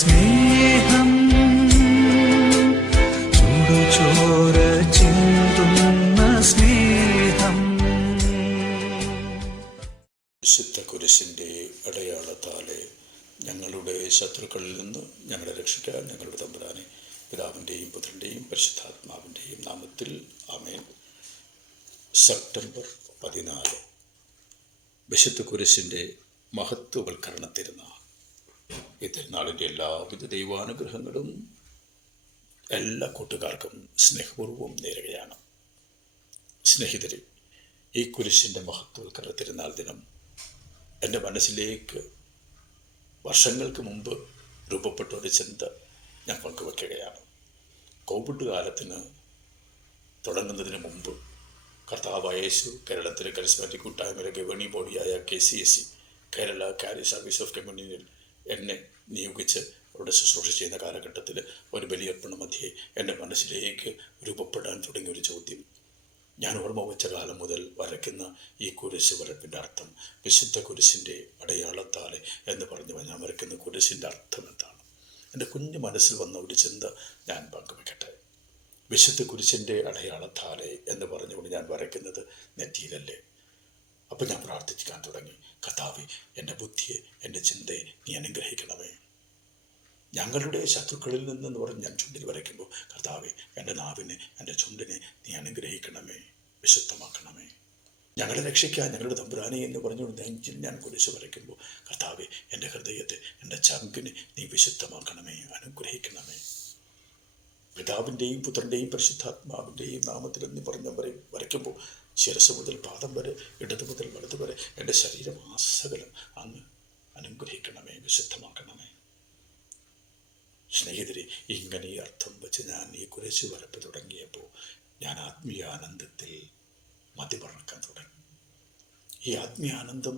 സ്നേഹം ചുടുചോര ചിന്തുന്ന സ്നേഹം. വിശുദ്ധ കുരിശിന്റെ അടയാളത്താലെ ഞങ്ങളുടെ ശത്രുക്കളിൽ നിന്ന് ഞങ്ങളെ രക്ഷിക്കാൻ ഞങ്ങളുടെ തമ്പുരാനെ പിതാവിന്റെയും പുത്രന്റെയും പരിശുദ്ധാത്മാവിന്റെയും നാമത്തിൽ ആമേൻ. സെപ്റ്റംബർ പതിനാല്. വിശുദ്ധ കുരിശിന്റെ മഹത്വവൽക്കരണ തിരുനാൾ. തിരുനാളിന്റെ എല്ലാവിധ ദൈവാനുഗ്രഹങ്ങളും എല്ലാ കൂട്ടുകാർക്കും സ്നേഹപൂർവം നേരുകയാണ്. സ്നേഹിതരെ ഈ കുരിശിന്റെ മഹത്വവൽക്കരണ തിരുനാൾ ദിനം എന്റെ മനസ്സിലേക്ക് വർഷങ്ങൾക്ക് മുമ്പ് രൂപപ്പെട്ട ഒരു ചിന്ത ഞാൻ പങ്കുവെക്കുകയാണ്. കോവിഡ് കാലത്തിന് തുടങ്ങുന്നതിന് മുമ്പ് കർത്താവ് യേശു കേരളത്തിലെ കരിസ്മാറ്റിക് കൂട്ടായ്മയിലെ governing ബോഡിയായ K C S C Kerala Carrie service of കമ്മ്യൂണിയനിൽ എന്നെ നിയോഗിച്ച് അവരുടെ ശുശ്രൂഷ ചെയ്യുന്ന കാലഘട്ടത്തിൽ ഒരു ബലിയർപ്പണ മധ്യേ എന്റെ മനസ്സിലേക്ക് രൂപപ്പെടാൻ തുടങ്ങിയ ഒരു ചോദ്യം. ഞാൻ ഓർമ്മ വെച്ച കാലം മുതൽ വരയ്ക്കുന്ന ഈ കുരിശ് വരപ്പിന്റെ അർത്ഥം വിശുദ്ധ കുരിശിന്റെ അടയാളത്താലെ എന്ന് പറഞ്ഞു ഞാൻ വരയ്ക്കുന്ന കുരിശിന്റെ അർത്ഥം എന്താണ്? എന്റെ കുഞ്ഞു മനസ്സിൽ വന്ന ഒരു ചിന്ത ഞാൻ പങ്കുവെക്കട്ടെ. വിശുദ്ധ കുരിശിന്റെ അടയാളത്താലെ എന്ന് പറഞ്ഞുകൊണ്ട് ഞാൻ വരയ്ക്കുന്നത് നെറ്റിയിലല്ലേ? അപ്പോൾ ഞാൻ പ്രാർത്ഥിക്കാൻ തുടങ്ങി. കഥാവി എന്റെ ബുദ്ധിയെ എന്റെ ചിന്തയെ നീ അനുഗ്രഹിക്കണമേ. ഞങ്ങളുടെ ശത്രുക്കളിൽ നിന്നെന്ന് പറഞ്ഞ് ഞാൻ ചുണ്ടിൽ വരയ്ക്കുമ്പോൾ കർത്താവെ എന്റെ നാവിനെ എന്റെ ചുണ്ടിനെ നീ അനുഗ്രഹിക്കണമേ വിശുദ്ധമാക്കണമേ. ഞങ്ങളെ രക്ഷിക്കാൻ ഞങ്ങളുടെ തമ്പുരാനെ എന്ന് പറഞ്ഞുകൊണ്ട് നെഞ്ചിൽ ഞാൻ കുരിശ് വരയ്ക്കുമ്പോൾ കർത്താവെ എന്റെ ഹൃദയത്തെ എന്റെ ചങ്കിനെ നീ വിശുദ്ധമാക്കണമേ അനുഗ്രഹിക്കണമേ. പിതാവിന്റെയും പുത്രന്റെയും പരിശുദ്ധാത്മാവിന്റെയും നാമത്തിൽ എന്ന് പറഞ്ഞ വരെ വരയ്ക്കുമ്പോൾ ശിരസ് മുതൽ പാദം വരെ ഇടത് മുതൽ വലത് വരെ എന്റെ ശരീരം ആസകലം അങ്ങ് അനുഗ്രഹിക്കണമേ വിശുദ്ധമാക്കണമേ. സ്നേഹിതരെ ഇങ്ങനെ അർത്ഥം വെച്ച് ഞാൻ ഈ കുരിശ് വരപ്പ് തുടങ്ങിയപ്പോൾ ഞാൻ ആത്മീയാനന്ദത്തിൽ മതിമറക്കാൻ തുടങ്ങി. ഈ ആത്മീയാനന്ദം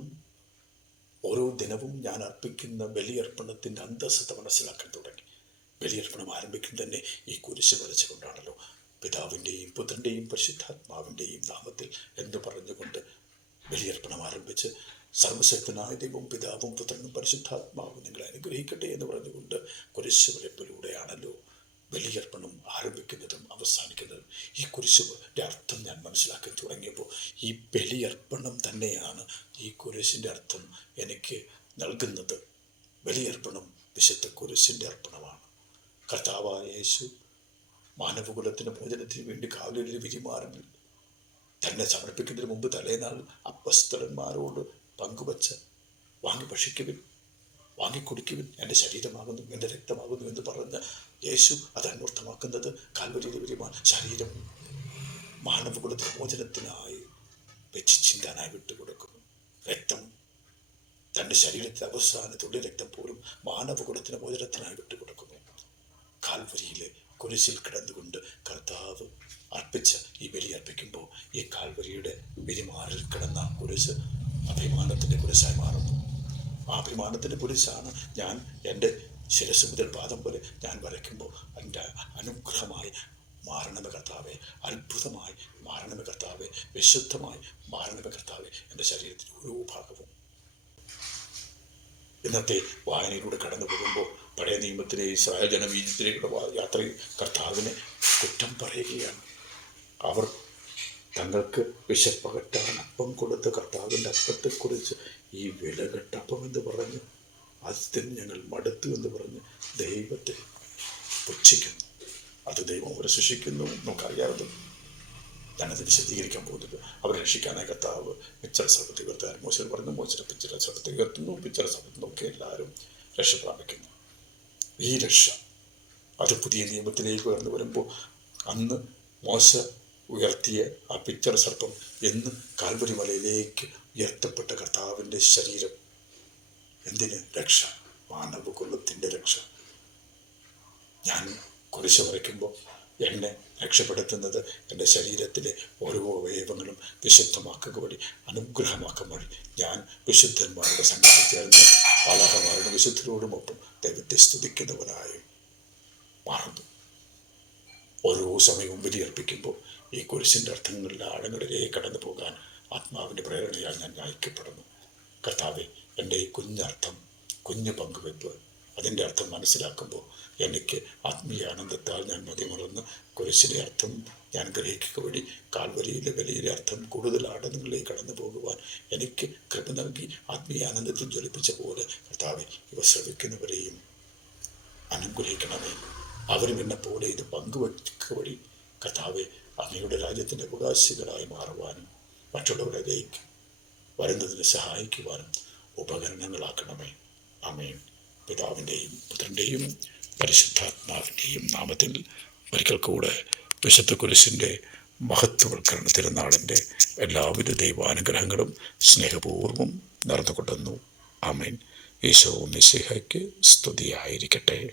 ഓരോ ദിനവും ഞാൻ അർപ്പിക്കുന്ന ബലിയർപ്പണത്തിന്റെ അന്തസ്സത മനസ്സിലാക്കാൻ തുടങ്ങി. ബലിയർപ്പണം ആരംഭിക്കും തന്നെ ഈ കുരിശ് വരച്ചുകൊണ്ടാണല്ലോ പിതാവിന്റെയും പുത്രന്റെയും പരിശുദ്ധാത്മാവിന്റെയും നാമത്തിൽ എന്ന് പറഞ്ഞുകൊണ്ട് ബലിയർപ്പണം ആരംഭിച്ച് സർവശക്തനായ ദൈവം പിതാവും പുത്രനും പരിശുദ്ധാത്മാവും നിങ്ങളെ അനുഗ്രഹിക്കട്ടെ എന്ന് പറഞ്ഞുകൊണ്ട് കുരിശ് വരപ്പിലൂടെയാണല്ലോ ബലിയർപ്പണം ആരംഭിക്കുന്നതും അവസാനിക്കുന്നതും. ഈ കുരിശിന്റെ അർത്ഥം ഞാൻ മനസ്സിലാക്കി തുടങ്ങിയപ്പോൾ ഈ ബലിയർപ്പണം തന്നെയാണ് ഈ കുരിശിന്റെ അർത്ഥം എനിക്ക് നൽകുന്നത്. ബലിയർപ്പണം വിശുദ്ധ കുരിശിന്റെ അർപ്പണമാണ്. കർത്താവായ യേശു മാനവകുലത്തിന്റെ മോചനത്തിന് വേണ്ടി കാവലിൽ വിരിമാറിൽ തന്നെ സമർപ്പിക്കുന്നതിന് മുമ്പ് തലേനാൾ അപ്പസ്തലന്മാരോട് പങ്കുവച്ച വാങ്ങി ഭക്ഷിക്കുവിൻ വാങ്ങിക്കുടിക്കുവിൻ എന്റെ ശരീരമാകുന്നു എന്റെ രക്തമാകുന്നു എന്ന് പറഞ്ഞ് യേശു അത് അന്വർത്ഥമാക്കുന്നത് കാൽവരിയിലെ വരുമാൻ ശരീരം മാനവകുലത്തിന് മോചനത്തിനായി വെച്ച് ചിന്താനായി വിട്ടുകൊടുക്കുന്നു. രക്തം തന്റെ ശരീരത്തിലെ അവസാന തുള്ളി രക്തം പോലും മാനവകുലത്തിന് മോചനത്തിനായി വിട്ടുകൊടുക്കുന്നു. കാൽവരിയിലെ കുരിശിൽ കിടന്നുകൊണ്ട് കർത്താവ് അർപ്പിച്ച ഈ ബലി അർപ്പിക്കുമ്പോൾ ഈ കാൽവരിയുടെ വിരിമാറിൽ കിടന്ന കുരിശ് അഭിമാനത്തിന്റെ കുരിശായി മാറുന്നു. ആ അഭിമാനത്തിന്റെ കുരിശാണ് ഞാൻ എന്റെ ശിരസ് മുതൽ പാദം പോലെ ഞാൻ വരയ്ക്കുമ്പോൾ എന്റെ അനുഗ്രഹമായി മാരണമ കർത്താവെ. അത്ഭുതമായി മാരണമ കർത്താവെ. വിശുദ്ധമായി മാരണമ കർത്താവെ. എന്റെ ശരീരത്തിന്റെ ഓരോ ഭാഗവും. ഇന്നത്തെ വായനയിലൂടെ കടന്നു പോകുമ്പോൾ പഴയ നിയമത്തിലെ ഇസ്രായേൽ ജനബീജത്തിലേക്കുള്ള യാത്രയിൽ കർത്താവിനെ കുറ്റം പറയുകയാണ്. അവർ തങ്ങൾക്ക് വിശപ്പകറ്റാൻ അപ്പം കൊടുത്ത കർത്താവിന്റെ അപ്പത്തെക്കുറിച്ച് ഈ വിലകെട്ടപ്പം എന്ന് പറഞ്ഞ്. അതിന് ഞങ്ങൾ മടുത്തു എന്ന് പറഞ്ഞ്. ദൈവത്തെ പുച്ഛിക്കുന്നു. അത് ദൈവം അവരെ ശിക്ഷിക്കുന്നു. നമുക്കറിയാവുന്നത് ഞാനത് വിശദീകരിക്കാൻ പോകുന്നത്. അവരെ രക്ഷിക്കാനായി കർത്താവ് പിച്ചറ സഭത്തിൽ ഉയർത്താൻ മോശം പറഞ്ഞു. മോശം പിച്ചറ സഭത്തിൽ ഉയർത്തുന്നു പിച്ചറ സഭത്തിൽ നോക്കി എല്ലാവരും രക്ഷ പ്രാപിക്കുന്നു. ഈ രക്ഷ അത് പുതിയ നിയമത്തിലേക്ക് കടന്നു വരുമ്പോൾ അന്ന് മോശ ഉയർത്തിയ ആ പിച്ചർ സർപ്പം എന്ന് കാൽവരി മലയിലേക്ക് ഉയർത്തപ്പെട്ട കർത്താവിന്റെ ശരീരം. എന്തിന് രക്ഷ? മാനവകുലത്തിന്റെ രക്ഷ. ഞാൻ കുരിശ് വരയ്ക്കുമ്പോൾ എന്നെ രക്ഷപ്പെടുത്തുന്നത് എന്റെ ശരീരത്തിലെ ഓരോ അവയവങ്ങളും വിശുദ്ധമാക്കുക വഴി അനുഗ്രഹമാക്കും വഴി. ഞാൻ വിശുദ്ധന്മാരുടെ സംഘത്തിൽ ചേർന്ന് പാലാഹമാരുടെ വിശുദ്ധരോടുമൊപ്പം ദൈവത്തെ സ്തുതിക്കുന്നവനായി മാറുന്നു. ഓരോ സമയവും ബലിയർപ്പിക്കുമ്പോൾ ഈ കുരിശിന്റെ അർത്ഥങ്ങളുടെ ആഴങ്ങളിലേക്ക് കടന്നു പോകാൻ ആത്മാവിന്റെ പ്രേരണയാൽ ഞാൻ നയിക്കപ്പെടുന്നു. കർത്താവെ എന്റെ ഈ കുഞ്ഞർത്ഥം കുഞ്ഞ് പങ്കുവെപ്പ് അതിന്റെ അർത്ഥം മനസ്സിലാക്കുമ്പോൾ എനിക്ക് ആത്മീയ ആനന്ദത്താൽ ഞാൻ മതിമറന്ന് കുരിശിലെ അർത്ഥം ഞാൻ ഗ്രഹിക്കുക വഴി കാൽവരിയിലെ വിലയിലെ അർത്ഥം കൂടുതൽ ആഴങ്ങളിലേക്ക് കടന്നു പോകുവാൻ എനിക്ക് കൃപ നൽകി ആത്മീയ ആനന്ദത്തിൽ ജ്വലിപ്പിച്ച പോലെ കർത്താവെ ഇവ ശ്രമിക്കുന്നവരെയും അനുഗ്രഹിക്കണമേ. അവരും എന്നെ പോലെ ഇത് പങ്കുവെക്കുക വഴി കഥാവെ അങ്ങയുടെ രാജ്യത്തിന്റെ അവകാശികളായി മാറുവാനും മറ്റുള്ളവരെ ദയിക്കും വരുന്നതിന് സഹായിക്കുവാനും ഉപകരണങ്ങളാക്കണമേ. അമ്മയും പിതാവിന്റെയും പുത്രന്റെയും പരിശുദ്ധാത്മാവിന്റെയും നാമത്തിൽ ഒരിക്കൽ കൂടെ വിശുദ്ധ കുരിശിന്റെ മഹത്വവൽക്കരണ തിരുനാളിന്റെ എല്ലാവിധ ദൈവാനുഗ്രഹങ്ങളും സ്നേഹപൂർവം നടന്നുകൊണ്ടുവന്നു ആമേൻ. ഈശോ നിസ്സിഹയ്ക്ക് സ്തുതിയായിരിക്കട്ടെ.